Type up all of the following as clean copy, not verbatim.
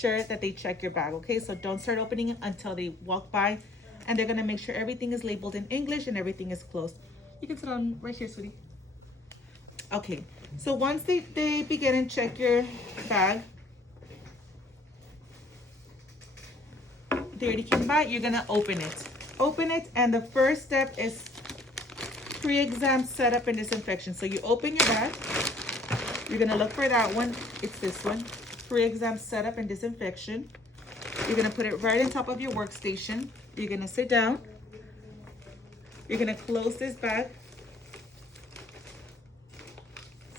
sure that they check your bag, okay? So don't start opening it until they walk by, and they're gonna make sure everything is labeled in English and everything is closed. You can sit on right here, sweetie. Okay, so once they begin and check your bag, they already came by, you're gonna open it. Open it, and the first step is pre-exam setup and disinfection. So you open your bag, you're gonna look for that one. It's this one, pre-exam setup and disinfection. You're gonna put it right on top of your workstation. You're gonna sit down. You're gonna close this bag.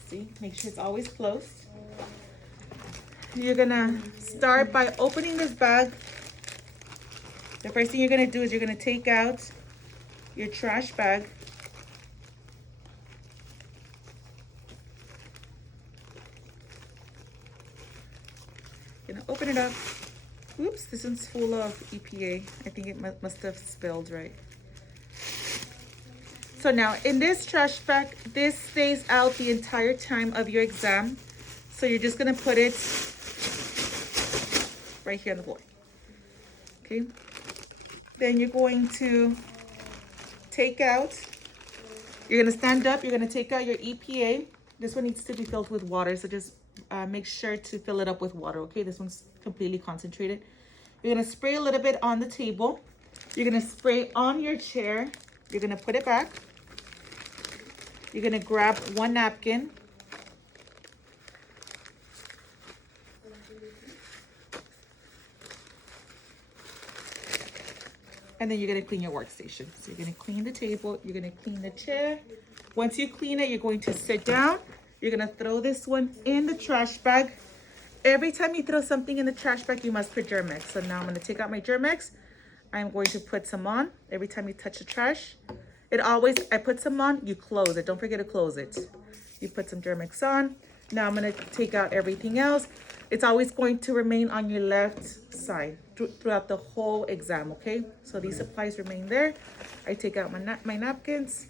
See, make sure it's always closed. You're gonna start by opening this bag. The first thing you're gonna do is you're gonna take out your trash bag. You're gonna open it up. Oops, this one's full of EPA. I think it must have spilled, right? So now in this trash bag, this stays out the entire time of your exam. So you're just gonna put it right here on the floor, okay? Then you're going to you're gonna stand up, you're gonna take out your EPA. This one needs to be filled with water, so just make sure to fill it up with water, okay? This one's completely concentrated. You're gonna spray a little bit on the table. You're gonna spray on your chair. You're gonna put it back. You're gonna grab one napkin. And then you're gonna clean your workstation. So you're gonna clean the table, you're gonna clean the chair. Once you clean it, you're going to sit down. You're gonna throw this one in the trash bag. Every time you throw something in the trash bag, you must put Germex. So now I'm gonna take out my Germex. I'm going to put some on. Every time you touch the trash, I put some on, you close it. Don't forget to close it. You put some Germex on. Now I'm gonna take out everything else. It's always going to remain on your left side throughout the whole exam, okay? So these supplies remain there. I take out my napkins.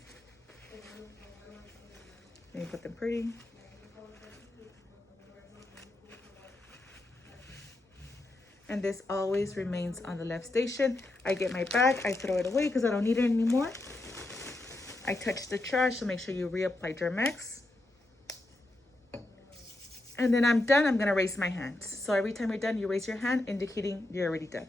Let me put them pretty. And this always remains on the left station. I get my bag, I throw it away because I don't need it anymore. I touch the trash, so make sure you reapply Germex. And then I'm done, I'm gonna raise my hand. So every time you're done, you raise your hand, indicating you're already done.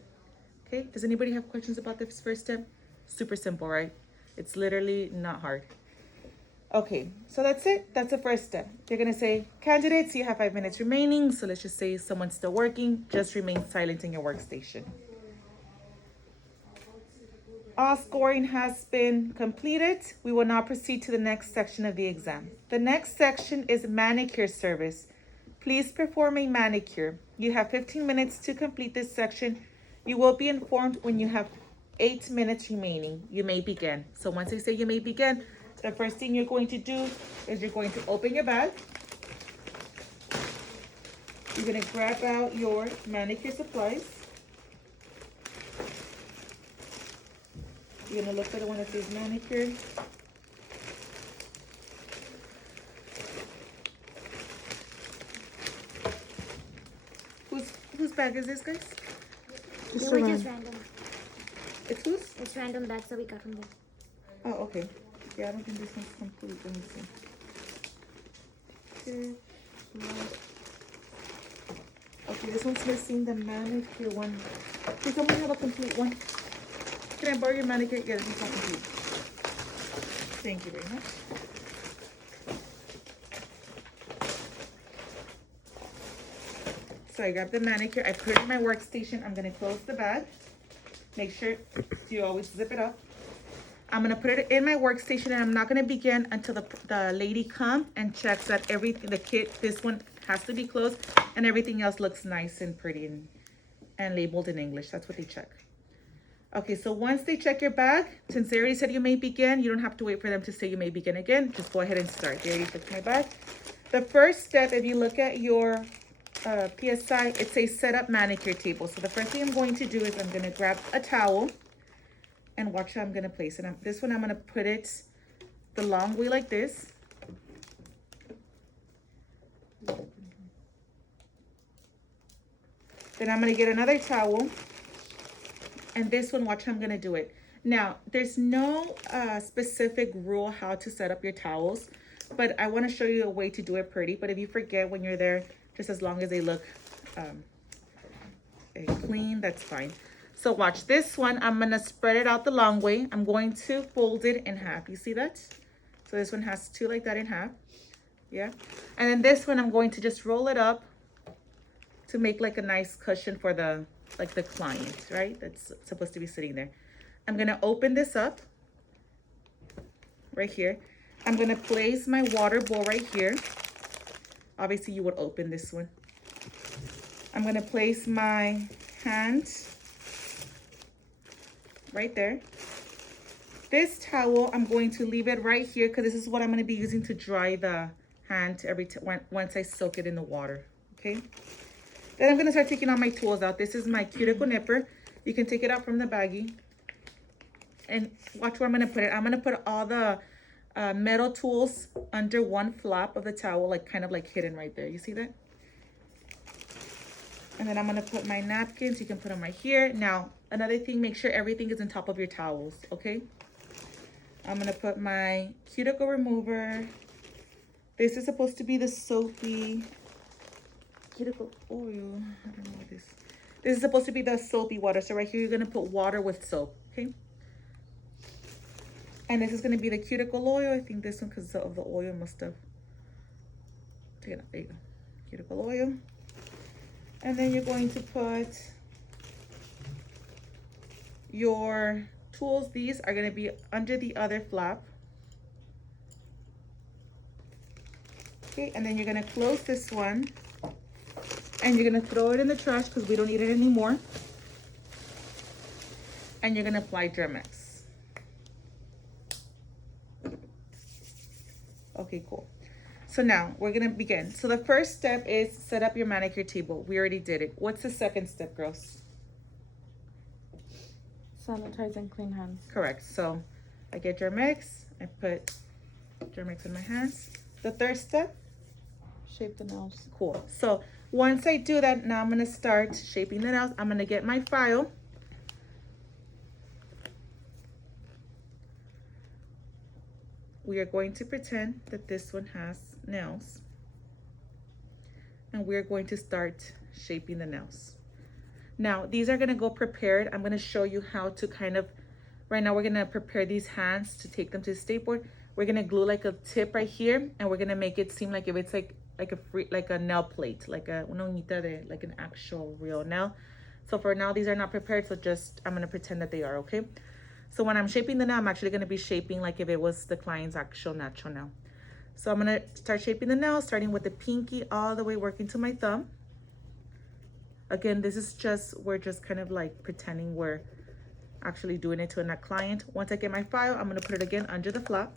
Okay, does anybody have questions about this first step? Super simple, right? It's literally not hard. Okay, so that's it, that's the first step. They're gonna say, candidates, you have 5 minutes remaining. So let's just say someone's still working, just remain silent in your workstation. All scoring has been completed. We will now proceed to the next section of the exam. The next section is manicure service. Please perform a manicure. You have 15 minutes to complete this section. You will be informed when you have 8 minutes remaining. You may begin. So once I say you may begin, the first thing you're going to do is you're going to open your bag. You're going to grab out your manicure supplies. You're going to look for the one that says manicure. Whose bag is this, guys? They were just random. It's whose? It's random bags that we got from them. Oh, okay. Yeah, I don't think this one's complete. Let me see. Okay, this one's missing the manicure one. Does someone have a complete one? Can I borrow your manicure? Yeah, this is not complete. Thank you very much. So I grabbed the manicure. I put it in my workstation. I'm going to close the bag. Make sure you always zip it up. I'm going to put it in my workstation, and I'm not going to begin until the lady comes and checks that everything, the kit, this one has to be closed, and everything else looks nice and pretty and labeled in English. That's what they check. Okay, so once they check your bag, since they already said you may begin, you don't have to wait for them to say you may begin again. Just go ahead and start. They already checked my bag. The first step, if you look at your PSI, it's a setup manicure table. So the first thing I'm going to do is I'm going to grab a towel and watch how I'm going to place it. This one, I'm going to put it the long way like this. Then I'm gonna get another towel. And this one, watch how I'm gonna do it. Now, there's no specific rule how to set up your towels, but I wanna show you a way to do it pretty. But if you forget when you're there, just as long as they look clean, that's fine. So watch this one, I'm gonna spread it out the long way. I'm going to fold it in half, you see that? So this one has two like that in half, yeah? And then this one, I'm going to just roll it up to make like a nice cushion for the client, right? That's supposed to be sitting there. I'm gonna open this up right here. I'm gonna place my water bowl right here. Obviously you would open this one. I'm gonna place my hand right there. This towel, I'm going to leave it right here because this is what I'm gonna be using to dry the hand once I soak it in the water, okay? Then I'm gonna start taking all my tools out. This is my cuticle nipper. You can take it out from the baggie. And watch where I'm gonna put it. I'm gonna put all the metal tools under one flap of the towel, like kind of like hidden right there. You see that? And then I'm gonna put my napkins. You can put them right here. Now, another thing, make sure everything is on top of your towels, okay? I'm gonna put my cuticle remover. This is supposed to be the soapy cuticle oil. I don't know what this. This is supposed to be the soapy water. So right here, you're gonna put water with soap, okay? And this is gonna be the cuticle oil. I think this one, because of the oil, must have taken it. There you go, cuticle oil. And then you're going to put your tools. These are gonna be under the other flap. Okay, and then you're gonna close this one. And you're gonna throw it in the trash because we don't need it anymore. And you're gonna apply Germex. Okay, cool. So now we're gonna begin. So the first step is set up your manicure table. We already did it. What's the second step, girls? Sanitize and clean hands. Correct. So I get Germex. I put Germex in my hands. The third step? Shape the nails. Cool. So once I do that, now I'm gonna start shaping the nails. I'm gonna get my file. We are going to pretend that this one has nails. And we're going to start shaping the nails. Now, these are gonna go prepared. I'm gonna show you how to kind of, right now we're gonna prepare these hands to take them to the skateboard. We're gonna glue like a tip right here, and we're gonna make it seem like if it's like a nail plate, like an actual real nail. So for now, these are not prepared, so just I'm gonna pretend that they are, okay? So when I'm shaping the nail, I'm actually gonna be shaping like if it was the client's actual natural nail. So I'm gonna start shaping the nail, starting with the pinky all the way working to my thumb. Again, this is we're just kind of like pretending we're actually doing it to a client. Once I get my file, I'm gonna put it again under the flap.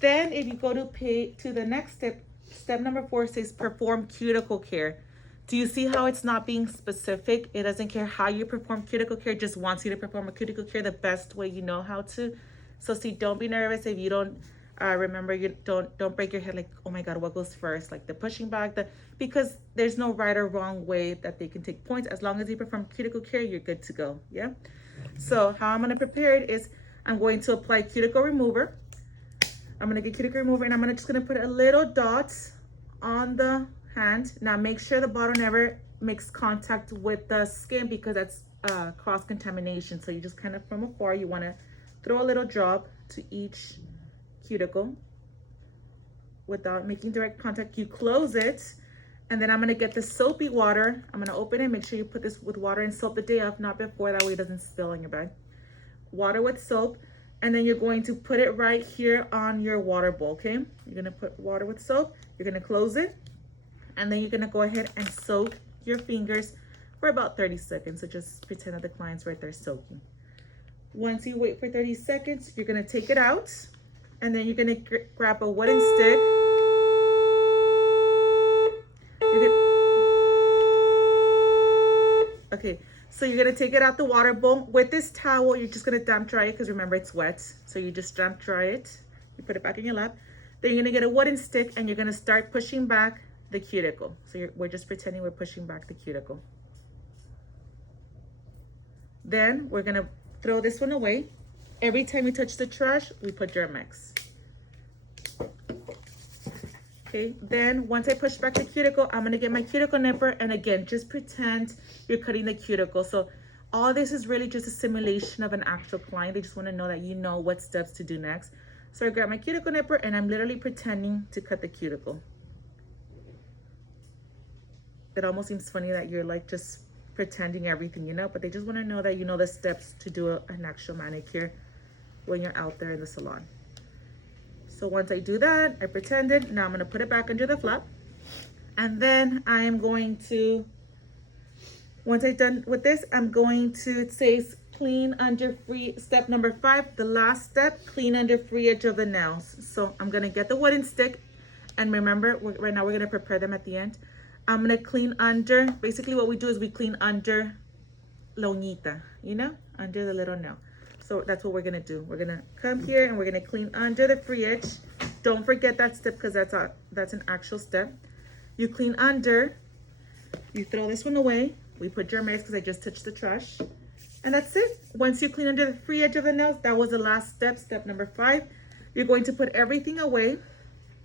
Then if you go to the next step, step number 4 says perform cuticle care. Do you see how it's not being specific? It doesn't care how you perform cuticle care, it just wants you to perform a cuticle care the best way you know how to. So see, don't be nervous if you don't remember. You don't break your head like, oh my God, what goes first? Like the pushing back, because there's no right or wrong way that they can take points. As long as you perform cuticle care, you're good to go, yeah? So how I'm gonna prepare it is I'm going to apply cuticle remover. I'm gonna get cuticle remover and I'm just gonna put a little dot on the hand. Now make sure the bottle never makes contact with the skin because that's cross-contamination. So you just kind of from afar, you wanna throw a little drop to each cuticle without making direct contact. You close it, and then I'm gonna get the soapy water. I'm gonna open it, make sure you put this with water and soap the day of, not before, that way it doesn't spill on your bag. Water with soap. And then you're going to put it right here on your water bowl, okay? You're gonna put water with soap, you're gonna close it, and then you're gonna go ahead and soak your fingers for about 30 seconds. So just pretend that the client's right there soaking. Once you wait for 30 seconds, you're gonna take it out, and then you're gonna grab a wooden stick. Okay. So you're gonna take it out the water bowl. With this towel, you're just gonna damp dry it because remember it's wet. So you just damp dry it. You put it back in your lap. Then you're gonna get a wooden stick and you're gonna start pushing back the cuticle. So we're just pretending we're pushing back the cuticle. Then we're gonna throw this one away. Every time we touch the trash, we put Germ-X. Okay, then once I push back the cuticle, I'm gonna get my cuticle nipper, and again, just pretend you're cutting the cuticle. So all this is really just a simulation of an actual client. They just wanna know that you know what steps to do next. So I grab my cuticle nipper and I'm literally pretending to cut the cuticle. It almost seems funny that you're like just pretending everything, you know, but they just wanna know that you know the steps to do an actual manicure when you're out there in the salon. So once I do that, I pretended. Now I'm gonna put it back under the flap. And then I am going to, once I'm done with this, I'm going to, it says clean under free, step number 5, the last step, clean under free edge of the nails. So I'm gonna get the wooden stick, and remember, right now we're gonna prepare them at the end. I'm gonna clean under, basically what we do is we clean under la uñita, you know, under the little nail. So that's what we're gonna do. We're gonna come here and we're gonna clean under the free edge. Don't forget that step because that's an actual step. You clean under, you throw this one away. We put Germ-X because I just touched the trash. And that's it. Once you clean under the free edge of the nails, that was the last step, step number 5. You're going to put everything away.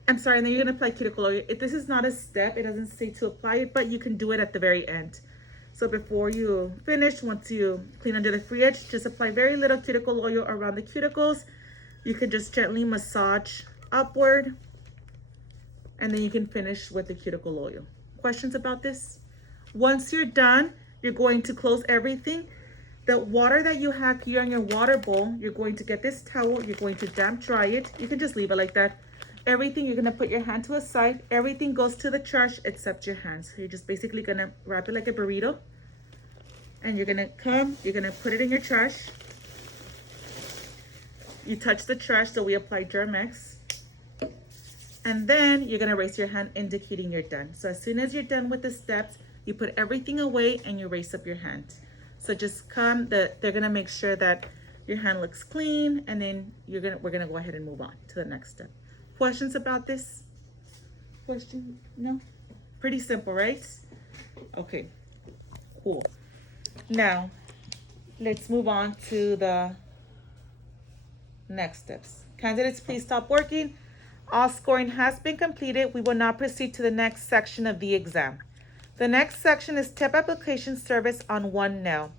I'm sorry, and then you're gonna apply cuticle oil. This is not a step, it doesn't say to apply it, but you can do it at the very end. So before you finish, once you clean under the free edge, just apply very little cuticle oil around the cuticles. You can just gently massage upward, and then you can finish with the cuticle oil. Questions about this? Once you're done, you're going to close everything. The water that you have here on your water bowl, you're going to get this towel, you're going to damp dry it. You can just leave it like that. Everything, you're gonna put your hand to a side. Everything goes to the trash except your hands. So you're just basically gonna wrap it like a burrito. And you're gonna come, you're gonna put it in your trash. You touch the trash, so we apply Germ-X. And then you're gonna raise your hand indicating you're done. So as soon as you're done with the steps, you put everything away and you raise up your hand. So just come, they're gonna make sure that your hand looks clean, and then we're gonna go ahead and move on to the next step. Questions about this? Question? No? Pretty simple, right? Okay, cool. Now, let's move on to the next steps. Candidates, please stop working. All scoring has been completed. We will now proceed to the next section of the exam. The next section is tip application service on one nail.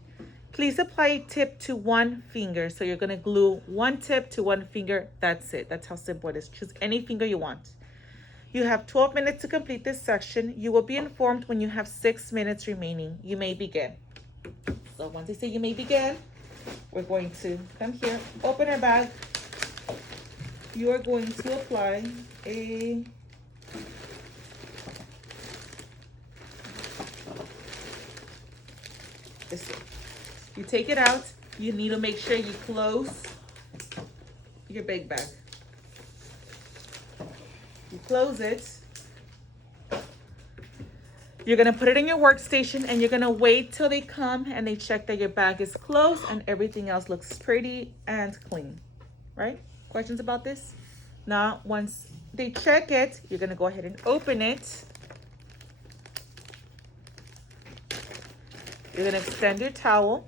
Please apply a tip to one finger. So you're gonna glue one tip to one finger. That's it. That's how simple it is. Choose any finger you want. You have 12 minutes to complete this section. You will be informed when you have 6 minutes remaining. You may begin. So once I say you may begin, we're going to come here, open our bag. You are going to apply this one. You take it out. You need to make sure you close your big bag. You close it. You're gonna put it in your workstation and you're gonna wait till they come and they check that your bag is closed and everything else looks pretty and clean, right? Questions about this? Now, once they check it, you're gonna go ahead and open it. You're gonna extend your towel.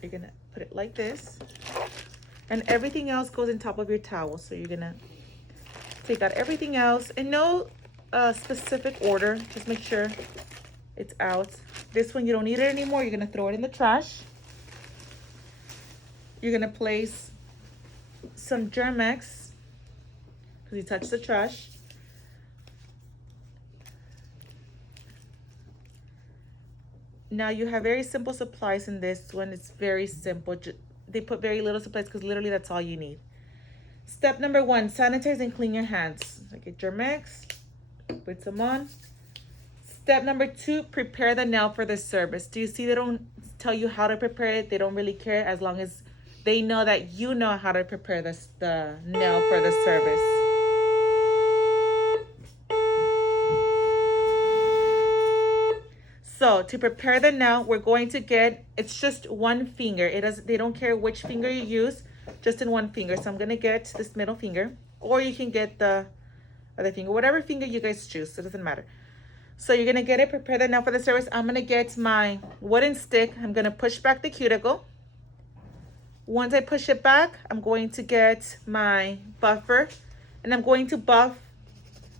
You're gonna put it like this. And everything else goes on top of your towel. So you're gonna take out everything else in no specific order. Just make sure it's out. This one, you don't need it anymore. You're gonna throw it in the trash. You're gonna place some Germ-X because you touched the trash. Now you have very simple supplies in this one. It's very simple. They put very little supplies because literally that's all you need. Step number 1, sanitize and clean your hands. So get Germ-X, put some on. Step number 2, prepare the nail for the service. Do you see they don't tell you how to prepare it? They don't really care as long as they know that you know how to prepare the nail for the service. So to prepare the nail, we're going to get, it's just one finger. They don't care which finger you use, just in one finger. So I'm gonna get this middle finger, or you can get a other finger, whatever finger you guys choose. It doesn't matter. So you're gonna get it, prepare that now for the service. I'm gonna get my wooden stick. I'm gonna push back the cuticle. Once I push it back, I'm going to get my buffer and I'm going to buff,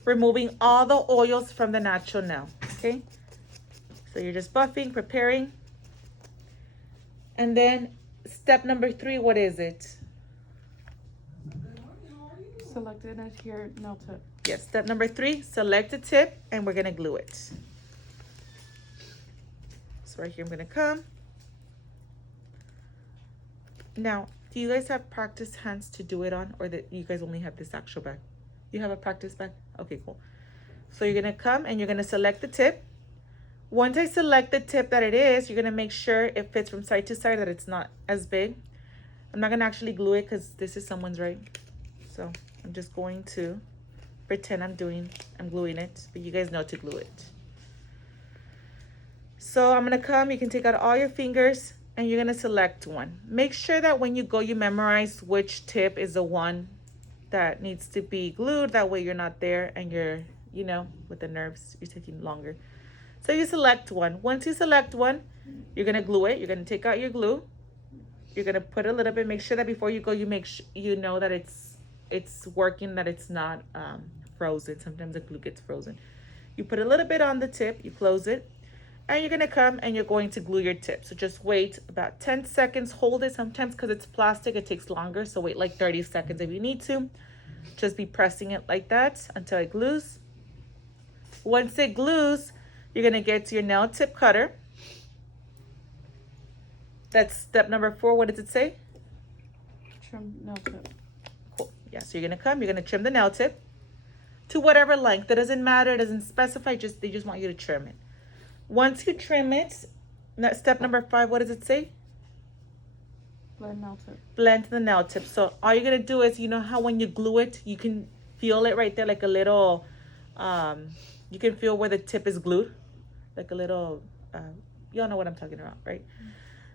removing all the oils from the natural nail, okay? So you're just buffing, preparing. And then step number 3, what is it? Select and adhere nail tip. Yes, step number 3, select the tip and we're gonna glue it. So right here, I'm gonna come. Now, do you guys have practice hands to do it on, or that you guys only have this actual bag? You have a practice bag? Okay, cool. So you're gonna come and you're gonna select the tip. Once I select the tip that it is, you're gonna make sure it fits from side to side, that it's not as big. I'm not gonna actually glue it because this is someone's, right? So I'm just going to pretend I'm gluing it, but you guys know to glue it. So I'm gonna come, you can take out all your fingers and you're gonna select one. Make sure that when you go, you memorize which tip is the one that needs to be glued. That way you're not there and you're, you know, with the nerves, you're taking longer. So you select one. Once you select one, you're gonna glue it. You're gonna take out your glue. You're gonna put a little bit, make sure that before you go, you make sure you know that it's working, that it's not frozen. Sometimes the glue gets frozen. You put a little bit on the tip, you close it, and you're gonna come and you're going to glue your tip. So just wait about 10 seconds, hold it. Sometimes because it's plastic, it takes longer. So wait like 30 seconds if you need to. Just be pressing it like that until it glues. Once it glues, you're gonna get to your nail tip cutter. That's step number 4. What does it say? Trim nail tip. Cool. Yeah, so you're gonna come, you're gonna trim the nail tip to whatever length. It doesn't matter, it doesn't specify, they just want you to trim it. Once you trim it, step number 5, what does it say? Blend nail tip. Blend the nail tip. So all you're gonna do is, you know how when you glue it, you can feel it right there, like a little, you can feel where the tip is glued, like a little, y'all know what I'm talking about, right?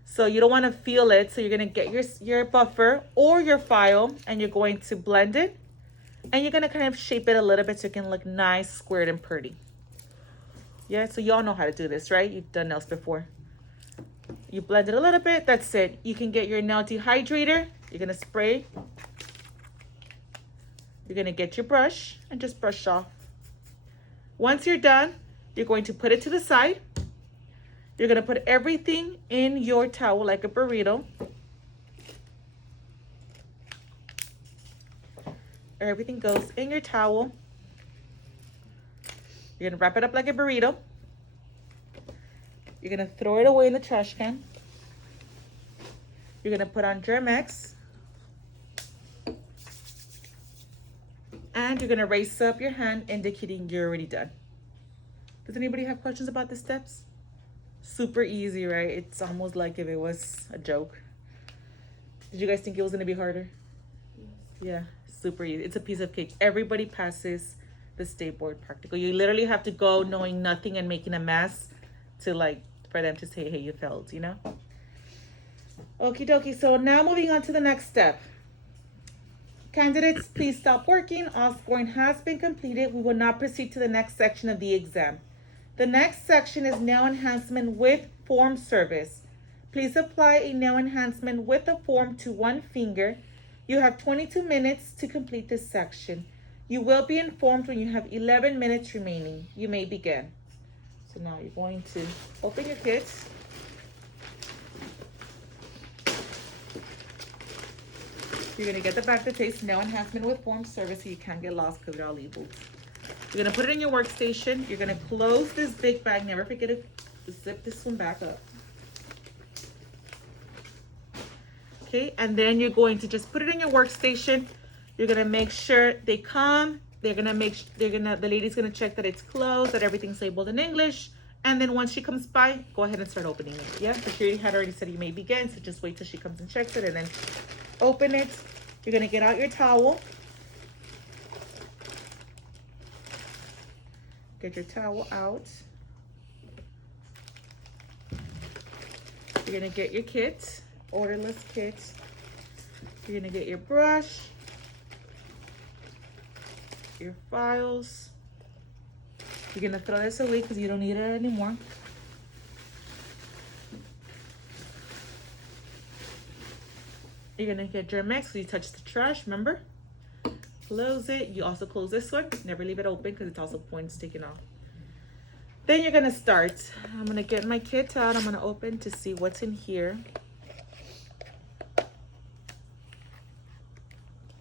So you don't want to feel it. So you're gonna get your buffer or your file and you're going to blend it. And you're gonna kind of shape it a little bit so it can look nice, squared, and pretty. Yeah, so y'all know how to do this, right? You've done nails before. You blend it a little bit, that's it. You can get your nail dehydrator. You're gonna spray. You're gonna get your brush and just brush off. Once you're done, you're going to put it to the side. You're gonna put everything in your towel like a burrito. Everything goes in your towel. You're gonna wrap it up like a burrito. You're gonna throw it away in the trash can. You're gonna put on Germ-X. And you're gonna raise up your hand indicating you're already done. Does anybody have questions about the steps? Super easy, right? It's almost like if it was a joke. Did you guys think it was gonna be harder? Yeah, super easy. It's a piece of cake. Everybody passes the state board practical. You literally have to go knowing nothing and making a mess to for them to say, hey, you failed, you know? Okie dokie, so now moving on to the next step. Candidates, please stop working. All scoring has been completed. We will not proceed to the next section of the exam. The next section is nail enhancement with form service. Please apply a nail enhancement with a form to one finger. You have 22 minutes to complete this section. You will be informed when you have 11 minutes remaining. You may begin. So now you're going to open your kits. You're gonna get the back that says nail enhancement with form service so you can't get lost because they're all labeled. You're gonna put it in your workstation. You're gonna close this big bag. Never forget to zip this one back up. Okay, and then you're going to just put it in your workstation. You're gonna make sure they come. The lady's gonna check that it's closed, that everything's labeled in English. And then once she comes by, go ahead and start opening it. Yeah, security had already said you may begin, so just wait till she comes and checks it and then open it. You're gonna get out your towel. Get your towel out. You're gonna get your kit, orderless kit. You're gonna get your brush. your files. You're gonna throw this away because you don't need it anymore. You're gonna get Germex, so you touch the trash, remember? Close it. You also close this one. Never leave it open because it's also points taken off. Then you're gonna start. I'm gonna get my kit out. I'm gonna open to see what's in here.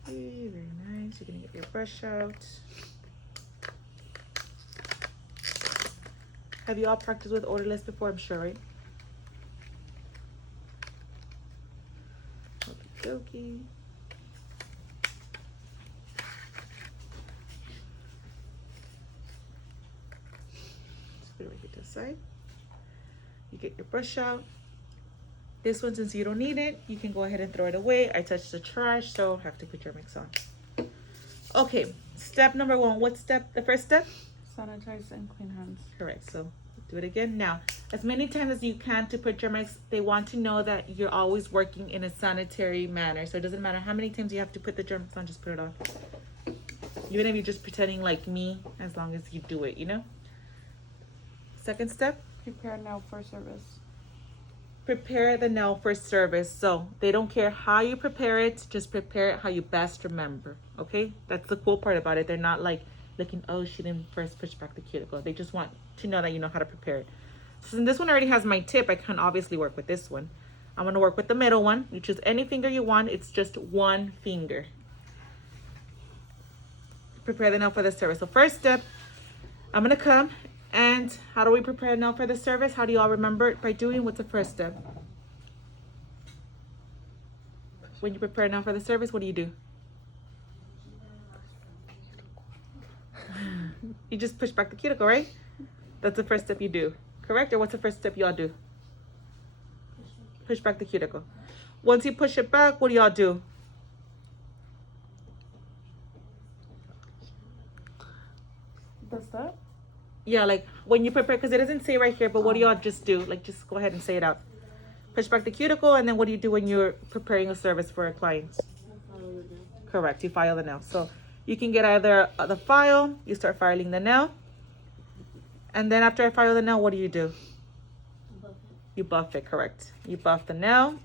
Okay, very nice. You're gonna get your brush out. Have you all practiced with odorless before? I'm sure, right? Okay. Just put it right here to the side. You get your brush out. This one, since you don't need it, you can go ahead and throw it away. I touched the trash, so have to put your mix on. Okay, step number 1. What step? The first step? Sanitize and clean hands. Correct. So do it again. Now, as many times as you can to put your mix, they want to know that you're always working in a sanitary manner. So it doesn't matter how many times you have to put the Germex on, just put it on. Even if you're just pretending like me, as long as you do it, you know? Second step? Prepare now for service. Prepare the nail for service. So they don't care how you prepare it, just prepare it how you best remember. Okay? That's the cool part about it. They're not like looking, oh, she didn't first push back the cuticle. They just want to know that you know how to prepare it. So since this one already has my tip, I can obviously work with this one. I'm going to work with the middle one. You choose any finger you want. It's just one finger. Prepare the nail for the service. So first step, I'm going to come. And how do we prepare a nail for the service? How do you all remember it? By doing what's the first step? When you prepare a nail for the service, what do? You just push back the cuticle, right? That's the first step you do. Correct? Or what's the first step y'all do? Push back the cuticle. Once you push it back, what do y'all do? The step? Yeah, like when you prepare, because it doesn't say right here, but what do y'all just do? Like, just go ahead and say it out. Push back the cuticle, and then what do you do when you're preparing a service for a client? Correct, you file the nail. So you can get either the file, you start filing the nail, and then after I file the nail, what do? You buff it, correct. You buff the nail,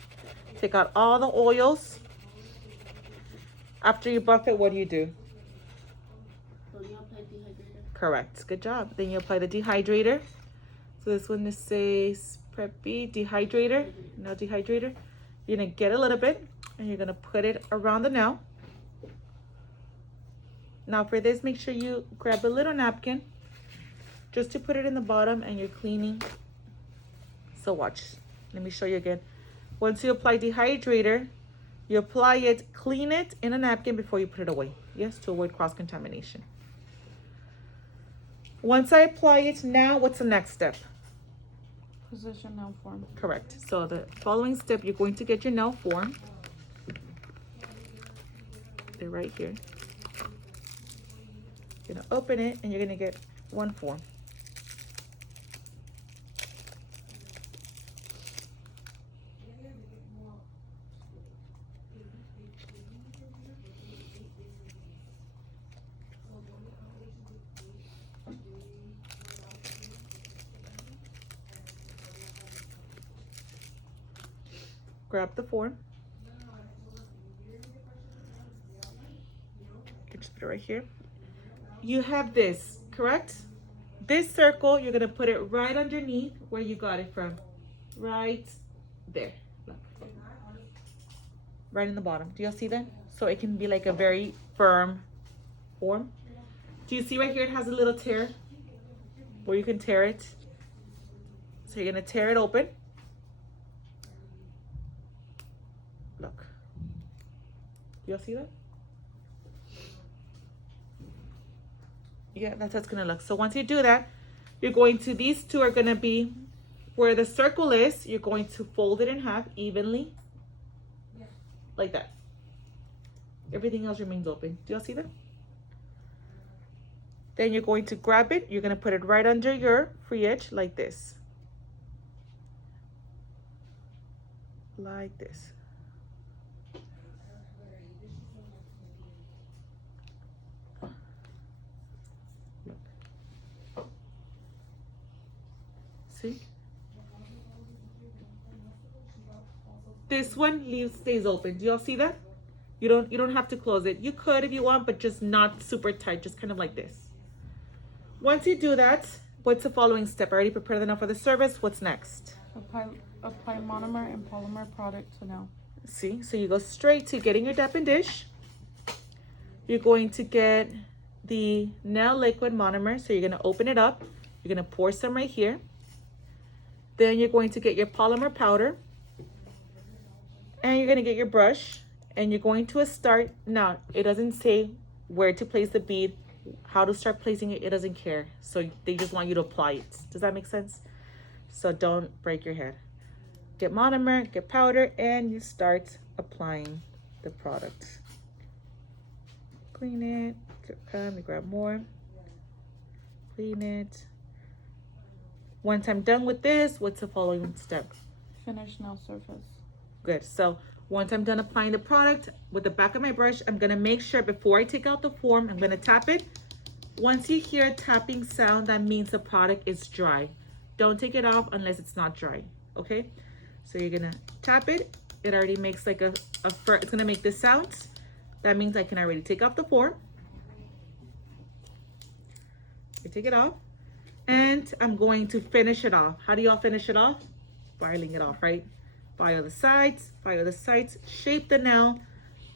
take out all the oils. After you buff it, what do? Correct. Good job. Then you apply the dehydrator. So this one says Prep B, dehydrator. Now dehydrator. You're going to get a little bit and you're going to put it around the nail. Now for this, make sure you grab a little napkin just to put it in the bottom and you're cleaning. So watch. Let me show you again. Once you apply dehydrator, you apply it, clean it in a napkin before you put it away. Yes, to avoid cross-contamination. Once I apply it, now what's the next step? Position nail form. Correct. So the following step, you're going to get your nail form. They're right here. You're going to open it and you're going to get one form. Grab the form. You can just put it right here. You have this, correct? This circle, you're gonna put it right underneath where you got it from. Right there. Look. Right in the bottom. Do y'all see that? So it can be like a very firm form. Do you see right here it has a little tear where you can tear it? So you're gonna tear it open. Look. Do y'all see that? Yeah, that's how it's gonna look. So once you do that, you're going to, these two are gonna be where the circle is, you're going to fold it in half evenly. Like that. Everything else remains open. Do y'all see that? Then you're going to grab it, you're gonna put it right under your free edge like this. Like this. See? This one stays open. Do y'all see that? You don't have to close it. You could if you want, but just not super tight, just kind of like this. Once you do that, what's the following step? I already prepared enough for the service. What's next? Apply monomer and polymer product to nail. See, so you go straight to getting your dip and dish. You're going to get the nail liquid monomer. So you're going to open it up. You're going to pour some right here. Then you're going to get your polymer powder. And you're going to get your brush. And you're going to start. Now, it doesn't say where to place the bead, how to start placing it. It doesn't care. So they just want you to apply it. Does that make sense? So don't break your head. Get monomer, get powder, and you start applying the product. Clean it, you grab more, clean it. Once I'm done with this, what's the following step? Finish nail surface. Good, so once I'm done applying the product, with the back of my brush, I'm gonna make sure before I take out the form, I'm gonna tap it. Once you hear a tapping sound, that means the product is dry. Don't take it off unless it's not dry, okay? So you're gonna tap it. It already makes like it's gonna make this sound. That means I can already take off the form. I take it off. And I'm going to finish it off. How do y'all finish it off? Filing it off, right? File the sides, shape the nail,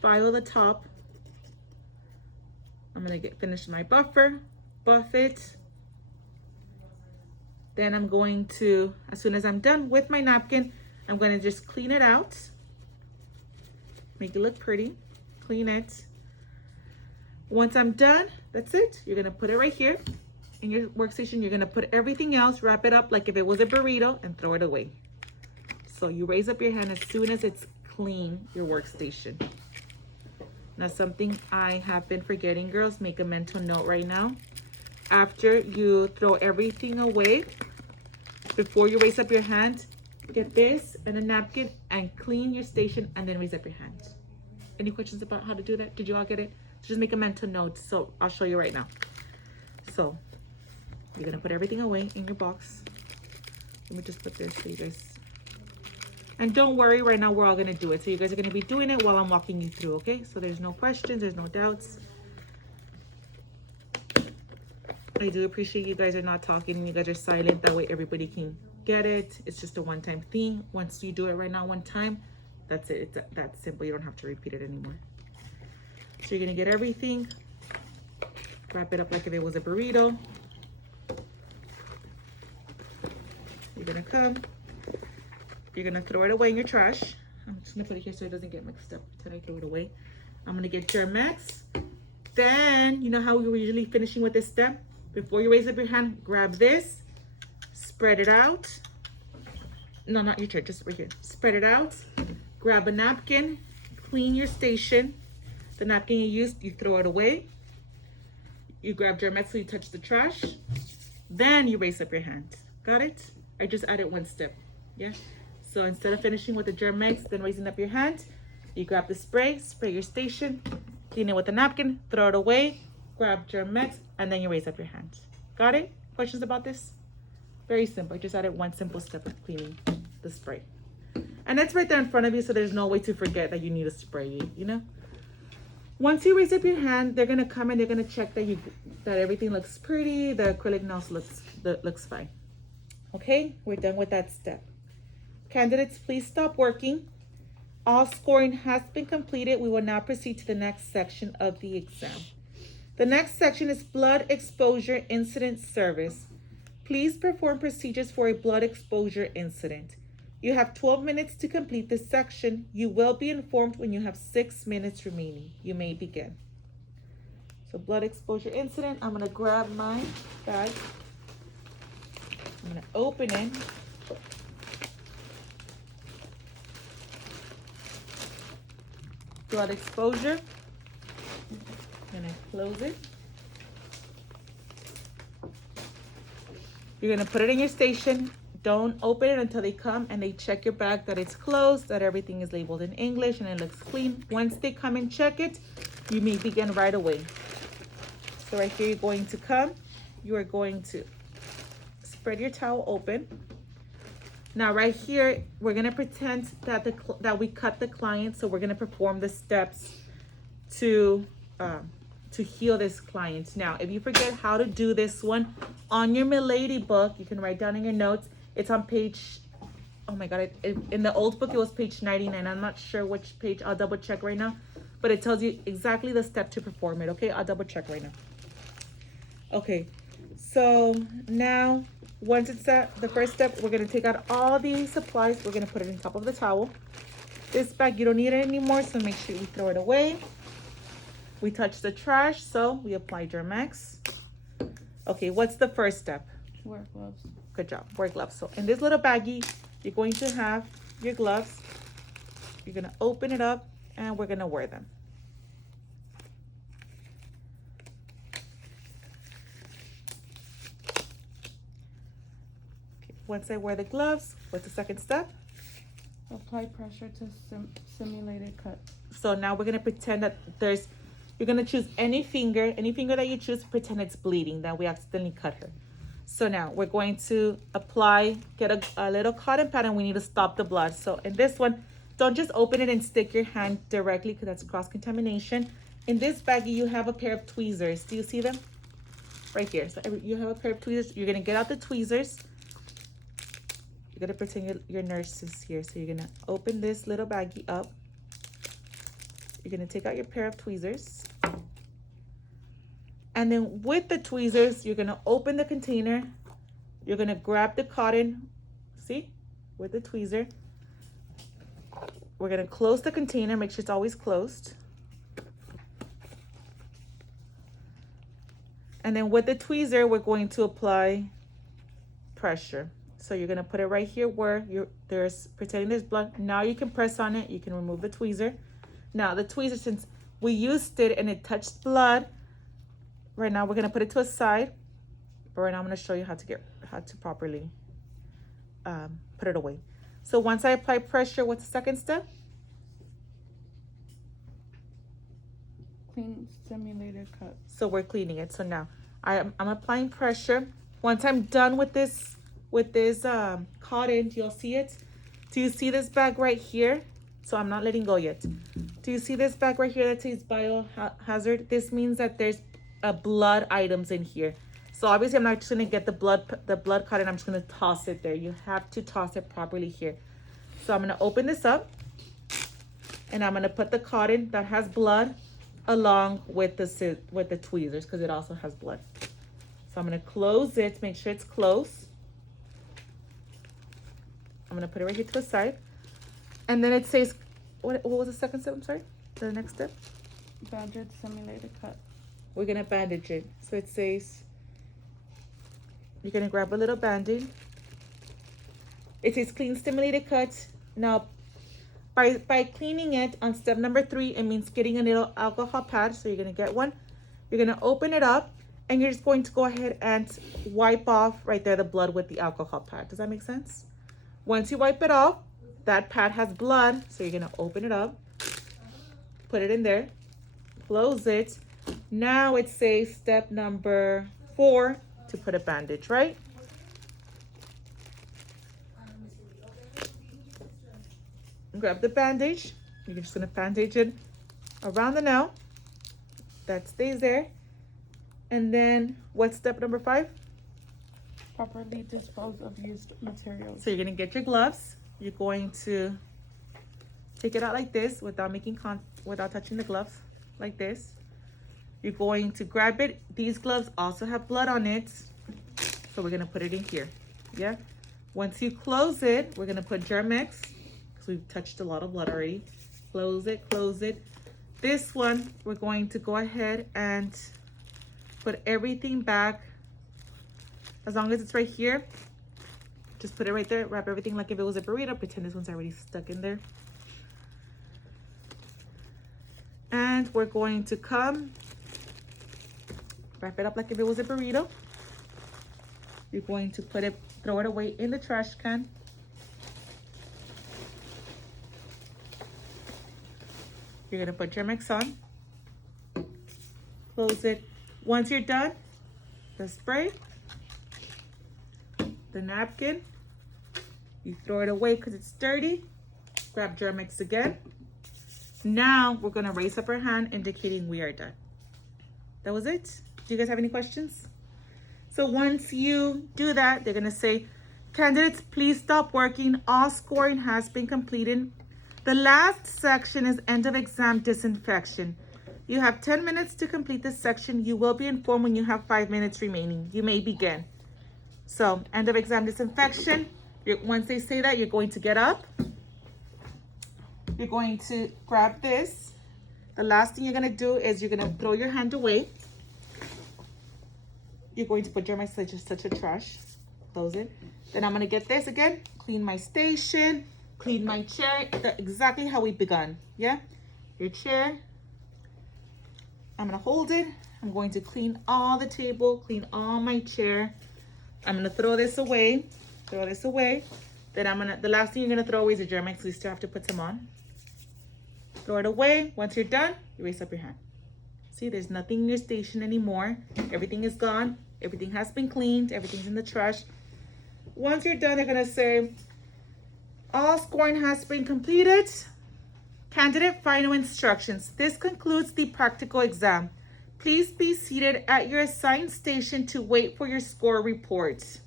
file the top. I'm gonna finish my buffer, buff it. Then I'm going to, as soon as I'm done with my napkin, I'm gonna just clean it out. Make it look pretty, clean it. Once I'm done, that's it. You're gonna put it right here in your workstation. You're gonna put everything else, wrap it up like if it was a burrito and throw it away. So you raise up your hand as soon as it's clean, your workstation. Now something I have been forgetting, girls, make a mental note right now. After you throw everything away, before you raise up your hand, get this and a napkin and clean your station and then raise up your hand. Any questions about how to do that? Did you all get it? Just make a mental note. So I'll show you right now. So you're gonna put everything away in your box. Let me just put this so you guys. And don't worry, right now we're all gonna do it. So you guys are gonna be doing it while I'm walking you through, okay? So there's no questions, there's no doubts. I do appreciate you guys are not talking and you guys are silent. That way everybody can get it. It's just a one-time thing. Once you do it right now one time, that's it. It's that simple. You don't have to repeat it anymore. So you're gonna get everything, wrap it up like if it was a burrito. You're gonna come. You're gonna throw it away in your trash. I'm just gonna put it here so it doesn't get mixed up until I throw it away. I'm gonna get Germex. Then, you know how we were usually finishing with this step? Before you raise up your hand, grab this, spread it out. No, not your chair, just right here. Spread it out, grab a napkin, clean your station. The napkin you used, you throw it away. You grab Germex so you touch the trash. Then you raise up your hand. Got it? I just added one step, yeah? So instead of finishing with the Germex, then raising up your hand, you grab the spray your station, clean it with a napkin, throw it away, grab Germex, and then you raise up your hand. Got it? Questions about this? Very simple. I just added one simple step of cleaning the spray. And that's right there in front of you, so there's no way to forget that you need to spray it, you know? Once you raise up your hand, they're gonna come and they're gonna check that everything looks pretty, the acrylic nails looks fine. Okay, we're done with that step. Candidates, please stop working. All scoring has been completed. We will now proceed to the next section of the exam. The next section is blood exposure incident service. Please perform procedures for a blood exposure incident. You have 12 minutes to complete this section. You will be informed when you have 6 minutes remaining. You may begin. So blood exposure incident, I'm gonna grab my bag. I'm gonna open it. Blood exposure. I'm gonna close it. You're gonna put it in your station. Don't open it until they come and they check your bag that it's closed, that everything is labeled in English and it looks clean. Once they come and check it, you may begin right away. So right here, you're going to come. You are going to spread your towel open. Now right here, we're gonna pretend that that we cut the client, so we're gonna perform the steps to heal this client. Now, if you forget how to do this one, on your Milady book, you can write down in your notes. It's on page, oh my God, in the old book, it was page 99. I'm not sure which page, I'll double check right now, but it tells you exactly the step to perform it, okay? I'll double check right now. Okay, so now, once it's at the first step, we're gonna take out all the supplies. We're gonna put it on top of the towel. This bag, you don't need it anymore, so make sure we throw it away. We touch the trash, so we apply Germex. Okay, what's the first step? Wear gloves. Good job, wear gloves. So in this little baggie, you're going to have your gloves. You're gonna open it up and we're gonna wear them. Okay, once I wear the gloves, what's the second step? Apply pressure to simulate a cut. So now we're gonna pretend that you're gonna choose any finger that you choose, pretend it's bleeding, that we accidentally cut her. So now we're going to get a little cotton pad, and we need to stop the blood. So in this one, don't just open it and stick your hand directly, because that's cross-contamination. In this baggie, you have a pair of tweezers. Do you see them? Right here. So you have a pair of tweezers. You're gonna get out the tweezers. You're gonna pretend your nurse is here. So you're gonna open this little baggie up. You're gonna take out your pair of tweezers. And then with the tweezers, you're gonna open the container. You're gonna grab the cotton, see, with the tweezer. We're gonna close the container, make sure it's always closed. And then with the tweezer, we're going to apply pressure. So you're gonna put it right here where pretending there's blood. Now you can press on it, you can remove the tweezer. Now the tweezer, since we used it and it touched blood, right now we're gonna put it to a side. But right now I'm gonna show you how to properly put it away. So once I apply pressure, what's the second step? Clean simulated cut. So we're cleaning it. So now I'm applying pressure. Once I'm done with this cotton, do y'all see it? Do you see this bag right here? So I'm not letting go yet. Do you see this bag right here that says biohazard? This means that there's blood items in here. So obviously I'm not just gonna get the blood cotton, I'm just gonna toss it there. You have to toss it properly here. So I'm gonna open this up and I'm gonna put the cotton that has blood along with the tweezers, because it also has blood. So I'm gonna close it, make sure it's closed. I'm gonna put it right here to the side. And then it says, what was the second step? I'm sorry, the next step? Bandage simulated cut. We're gonna bandage it. So it says, you're gonna grab a little band-aid. It says clean stimulated cut. Now, by cleaning it on step number 3, it means getting a little alcohol pad. So you're gonna get one. You're gonna open it up and you're just going to go ahead and wipe off right there the blood with the alcohol pad. Does that make sense? Once you wipe it off, that pad has blood. So you're gonna open it up, put it in there, close it. Now it says step number 4 to put a bandage, right? Grab the bandage. You're just gonna bandage it around the nail. That stays there. And then what's step number 5? Properly dispose of used materials. So you're gonna get your gloves. You're going to take it out like this without without touching the gloves, like this. You're going to grab it. These gloves also have blood on it, so we're gonna put it in here. Yeah. Once you close it, we're gonna put Germex, because we've touched a lot of blood already. Close it, close it. This one, we're going to go ahead and put everything back. As long as it's right here, just put it right there. Wrap everything like if it was a burrito. Pretend this one's already stuck in there. And we're going to wrap it up like if it was a burrito. You're going to throw it away in the trash can. You're gonna put Germex on. Close it. Once you're done, the spray, the napkin, You throw it away because it's dirty. Grab Germex again. Now we're gonna raise up our hand indicating we are done. That was it. Do you guys have any questions? So once you do that, they're gonna say, candidates, please stop working. All scoring has been completed. The last section is end of exam disinfection. You have 10 minutes to complete this section. You will be informed when you have 5 minutes remaining. You may begin. So end of exam disinfection. Once they say that, you're going to get up. You're going to grab this. The last thing you're gonna do is you're gonna throw your hand away. You're going to put your such a trash. Close it. Then I'm gonna get this again. Clean my station. Clean my chair. Exactly how we begun. Yeah. Your chair. I'm gonna hold it. I'm going to clean all the table. Clean all my chair. I'm gonna throw this away. Throw this away. Then the last thing you're gonna throw away is your Germex, so you still have to put some on. Throw it away. Once you're done, you raise up your hand. See, there's nothing in your station anymore. Everything is gone. Everything has been cleaned. Everything's in the trash. Once you're done, they're gonna say, all scoring has been completed. Candidate final instructions. This concludes the practical exam. Please be seated at your assigned station to wait for your score report.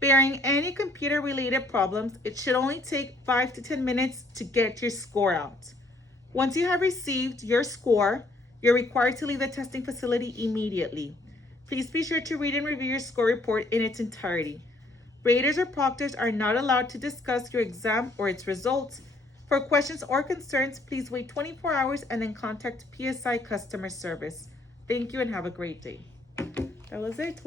Bearing any computer-related problems, it should only take 5 to 10 minutes to get your score out. Once you have received your score, you're required to leave the testing facility immediately. Please be sure to read and review your score report in its entirety. Raters or proctors are not allowed to discuss your exam or its results. For questions or concerns, please wait 24 hours and then contact PSI customer service. Thank you and have a great day. That was it.